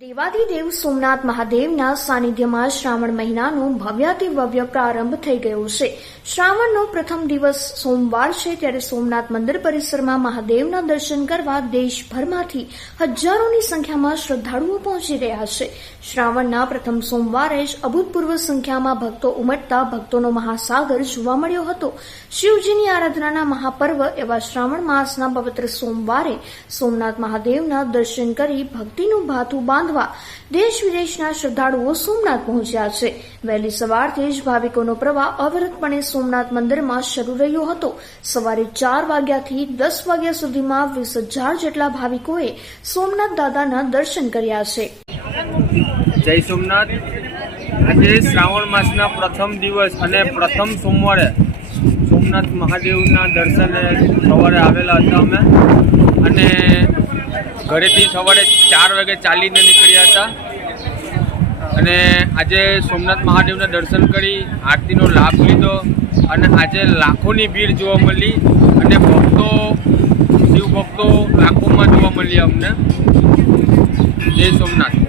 દેવાદિદેવ સોમનાથ મહાદેવના સાનિધ્યમાં શ્રાવણ મહિનાનો ભવ્યાતિ ભવ્ય પ્રારંભ થઈ ગયો છે. શ્રાવણનો પ્રથમ દિવસ સોમવાર છે ત્યારે સોમનાથ મંદિર પરિસરમાં મહાદેવના દર્શન કરવા દેશભરમાંથી હજારોની સંખ્યામાં શ્રદ્ધાળુઓ પહોંચી રહ્યા છે. શ્રાવણના પ્રથમ સોમવારે જ અભૂતપૂર્વ સંખ્યામાં ભક્તો ઉમટતા ભક્તોનો મહાસાગર જોવા મળ્યો હતો. શિવજીની આરાધનાના મહાપર્વ એવા શ્રાવણ માસના પવિત્ર સોમવારે સોમનાથ મહાદેવના દર્શન કરી ભક્તિનું ભાથું બાંધવા દેશ વિદેશના શ્રદ્ધાળુઓ સોમનાથ પહોંચ્યા છે. વહેલી સવારથી જ ભાવિકોનો પ્રવાહ અવિરતપણે સોમનાથ મંદિરમાં શરૂ રહ્યો હતો. સવારે ચાર વાગ્યાથી દસ વાગ્યા સુધીમાં વીસ હજાર જેટલા ભાવિકોએ સોમનાથ દાદાના દર્શન કર્યા છે. જય સોમનાથ. આજે શ્રાવણ માસના પ્રથમ દિવસ અને પ્રથમ સોમવારે સોમનાથ મહાદેવના દર્શને સવારે આવેલા હતા અમે. અને ઘરેથી સવારે ચાર વાગે ચાલીને નીકળ્યા હતા. અને આજે સોમનાથ મહાદેવના દર્શન કરી, આરતીનો લાભ લીધો અને આજે લાખોની ભીડ જોવા મળી અને ભક્તો શિવ ભક્તો લાખોમાં જોવા મળી અમને. જય સોમનાથ.